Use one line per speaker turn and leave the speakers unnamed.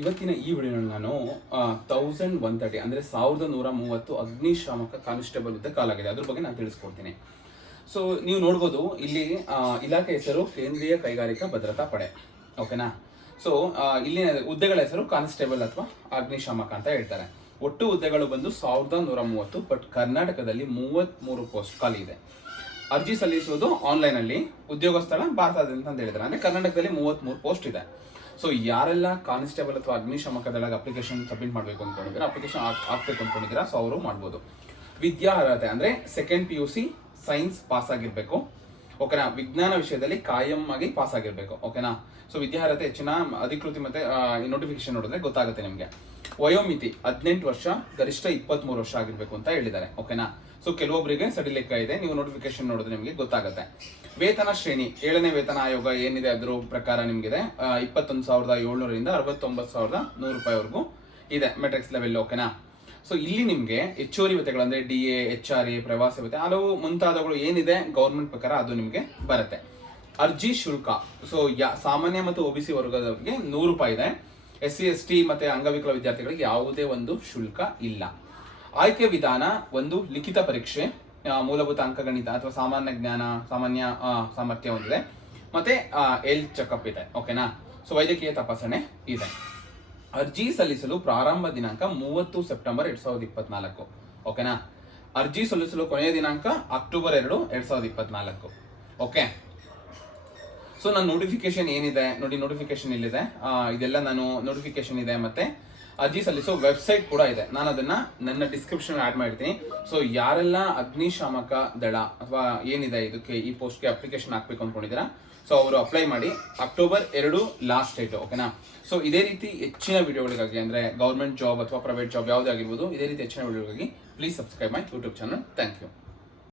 ಇವತ್ತಿನ ಈ ವಿಡಿಯೋನಲ್ಲಿ ನಾನು ತೌಸಂಡ್ ಒನ್ ತರ್ಟಿ ಅಂದರೆ ಸಾವಿರದ ನೂರ ಮೂವತ್ತು ಅಗ್ನಿಶಾಮಕ ಕಾನ್ಸ್ಟೇಬಲ್ ಹುದ್ದೆ ಕಾಲಾಗಿದೆ. ಅದ್ರ ಬಗ್ಗೆ ನಾನು ತಿಳಿಸ್ಕೊಡ್ತೀನಿ. ಸೊ ನೀವು ನೋಡ್ಬೋದು, ಇಲ್ಲಿ ಇಲಾಖೆ ಹೆಸರು ಕೇಂದ್ರೀಯ ಕೈಗಾರಿಕಾ ಭದ್ರತಾ ಪಡೆ. ಓಕೆನಾ ಸೊ ಇಲ್ಲಿನ ಹುದ್ದೆಗಳ ಹೆಸರು ಕಾನ್ಸ್ಟೇಬಲ್ ಅಥವಾ ಅಗ್ನಿಶಾಮಕ ಅಂತ ಹೇಳ್ತಾರೆ. ಒಟ್ಟು ಹುದ್ದೆಗಳು ಬಂದು ಸಾವಿರದ ನೂರ ಮೂವತ್ತು, ಬಟ್ ಕರ್ನಾಟಕದಲ್ಲಿ ಮೂವತ್ತ್ಮೂರು ಪೋಸ್ಟ್ ಖಾಲಿ ಇದೆ. ಅರ್ಜಿ ಸಲ್ಲಿಸುವುದು ಆನ್ಲೈನ್ ಅಲ್ಲಿ. ಉದ್ಯೋಗ ಸ್ಥಳ ಭಾರತದಾದ್ಯಂತ ಅಂತ ಹೇಳಿದ್ದಾರೆ. ಅಂದ್ರೆ ಕರ್ನಾಟಕದಲ್ಲಿ ಮೂವತ್ತ್ಮೂರು ಪೋಸ್ಟ್ ಇದೆ. ಸೊ ಯಾರೆಲ್ಲ ಕಾನ್ಸ್ಟೇಬಲ್ ಅಥವಾ ಅಗ್ನಿಶಾಮಕ ದಳಗೆ ಅಪ್ಲಿಕೇಶನ್ ಸಬ್ಮಿಟ್ ಮಾಡಬೇಕು ಅಂದ್ಕೊಂಡಿದ್ದೀರಾ ಅಪ್ಲಿಕೇಶನ್ ಹಾಕ್ಬೇಕು ಅಂದ್ಕೊಂಡಿದ್ದೀರಾ ಸೊ ಅವರು ಮಾಡ್ಬೋದು. ವಿದ್ಯಾ ಅರ್ಹತೆ ಅಂದ್ರೆ second P U C science pass ಆಗಿರಬೇಕು. ಓಕೆನಾ ವಿಜ್ಞಾನ ವಿಷಯದಲ್ಲಿ ಕಾಯಂ ಆಗಿ ಪಾಸ್ ಆಗಿರಬೇಕು. ಓಕೆನಾ ಸೊ ವಿದ್ಯಾರ್ಹತೆ ಹೆಚ್ಚಿನ ಅಧಿಕೃತಿ ಮತ್ತೆ ನೋಟಿಫಿಕೇಶನ್ ನೋಡಿದ್ರೆ ಗೊತ್ತಾಗುತ್ತೆ ನಿಮಗೆ. ವಯೋಮಿತಿ ಹದಿನೆಂಟು ವರ್ಷ, ಗರಿಷ್ಠ ಇಪ್ಪತ್ಮೂರು ವರ್ಷ ಆಗಿರಬೇಕು ಅಂತ ಹೇಳಿದ್ದಾರೆ. ಓಕೆನಾ ಸೊ ಕೆಲವೊಬ್ಬರಿಗೆ ಸಡಿಲಿಕ್ಕ ಇದೆ, ನೀವು ನೋಟಿಫಿಕೇಶನ್ ನೋಡಿದ್ರೆ ನಿಮಗೆ ಗೊತ್ತಾಗುತ್ತೆ. ವೇತನ ಶ್ರೇಣಿ, ಏಳನೇ ವೇತನ ಆಯೋಗ ಏನಿದೆ ಅದ್ರ ಪ್ರಕಾರ ನಿಮಗಿದೆ? ಇಪ್ಪತ್ತೊಂದು ಸಾವಿರದ ಏಳ್ನೂರಿಂದ ಅರವತ್ತೊಂಬತ್ತು ಸಾವಿರದ ನೂರು ರೂಪಾಯಿವರೆಗೂ ಇದೆ ಮೆಟ್ರಿಕ್ಸ್ ಲೆವೆಲ್ ಓಕೆನಾ ಸೊ ಇಲ್ಲಿ ನಿಮಗೆ ಹೆಚ್ಚುವರಿ ವೇತೆಗಳು ಅಂದರೆ D A H R A ಪ್ರವಾಸ ವೇತೆ ಹಲವು ಮುಂತಾದವುಗಳು ಏನಿದೆ ಗೌರ್ಮೆಂಟ್ ಪ್ರಕಾರ ಅದು ನಿಮಗೆ ಬರುತ್ತೆ. ಅರ್ಜಿ ಶುಲ್ಕ ಸೊ ಯಾ, ಸಾಮಾನ್ಯ ಮತ್ತು ಒ ಬಿ ಸಿ ವರ್ಗದವರಿಗೆ ನೂರು ರೂಪಾಯಿ ಇದೆ. ಎಸ್ ಸಿ ಎಸ್ ಟಿ ಮತ್ತೆ ಅಂಗವಿಕಲ ವಿದ್ಯಾರ್ಥಿಗಳಿಗೆ ಯಾವುದೇ ಒಂದು ಶುಲ್ಕ ಇಲ್ಲ. ಆಯ್ಕೆ ವಿಧಾನ ಒಂದು ಲಿಖಿತ ಪರೀಕ್ಷೆ ಮೂಲಭೂತ ಅಂಕಗಣಿತ ಅಥವಾ ಸಾಮಾನ್ಯ ಜ್ಞಾನ, ಸಾಮಾನ್ಯ ಸಾಮರ್ಥ್ಯ ಹೊಂದಿದೆ. ಮತ್ತೆ ಎಲ್ ಚೆಕಪ್ ಇದೆ, ಓಕೆನಾ? ಸೊ ವೈದ್ಯಕೀಯ ತಪಾಸಣೆ ಇದೆ. ಅರ್ಜಿ ಸಲ್ಲಿಸಲು ಪ್ರಾರಂಭ ದಿನಾಂಕ ಮೂವತ್ತು ಸೆಪ್ಟೆಂಬರ್ ಎರಡ್ ಸಾವಿರದ ಇಪ್ಪತ್ನಾಲ್ಕು, ಓಕೆನಾ? ಅರ್ಜಿ ಸಲ್ಲಿಸಲು ಕೊನೆಯ ದಿನಾಂಕ ಅಕ್ಟೋಬರ್ ಎರಡು, ಎರಡ್ ಸಾವಿರದ ಇಪ್ಪತ್ನಾಲ್ಕು, ಓಕೆ? ಸೊ ನನ್ನ ನೋಟಿಫಿಕೇಶನ್ ಏನಿದೆ? ನೋಡಿ ನೋಟಿಫಿಕೇಶನ್ ಇಲ್ಲಿದೆ. ಇದೆಲ್ಲ ನಾನು ನೋಟಿಫಿಕೇಶನ್ ಇದೆ ಮತ್ತೆ ಅರ್ಜಿ ಸಲ್ಲಿಸೋ ವೆಬ್ಸೈಟ್ ಕೂಡ ಇದೆ. ನಾನು ಅದನ್ನ ನನ್ನ ಡಿಸ್ಕ್ರಿಪ್ಷನ್ ಆಡ್ ಮಾಡಿರ್ತೀನಿ ಸೊ ಯಾರೆಲ್ಲ ಅಗ್ನಿಶಾಮಕ ದಳ ಅಥವಾ ಏನಿದೆ ಇದಕ್ಕೆ ಈ ಪೋಸ್ಟ್ಗೆ ಅಪ್ಲಿಕೇಶನ್ ಹಾಕ್ಬೇಕು ಅನ್ಕೊಂಡಿದ್ದೀರಾ? ಸೊ ಅವರು ಅಪ್ಲೈ ಮಾಡಿ. ಅಕ್ಟೋಬರ್ ಎರಡು ಲಾಸ್ಟ್ ಡೇಟ್ ಓಕೆನಾ ಸೊ ಇದೇ ರೀತಿ ಹೆಚ್ಚಿನ ವಿಡಿಯೋಗಳಿಗಾಗಿ ಅಂದ್ರೆ ಗೌರ್ಮೆಂಟ್ ಜಾಬ್ ಅಥವಾ ಪ್ರೈವೇಟ್ ಜಾಬ್ ಯಾವುದೇ ಆಗಿರ್ಬೋದು, ಇದೇ ರೀತಿ ಹೆಚ್ಚಿನ ವಿಡಿಯೋಗಳಿಗಾಗಿ please subscribe my YouTube channel thank you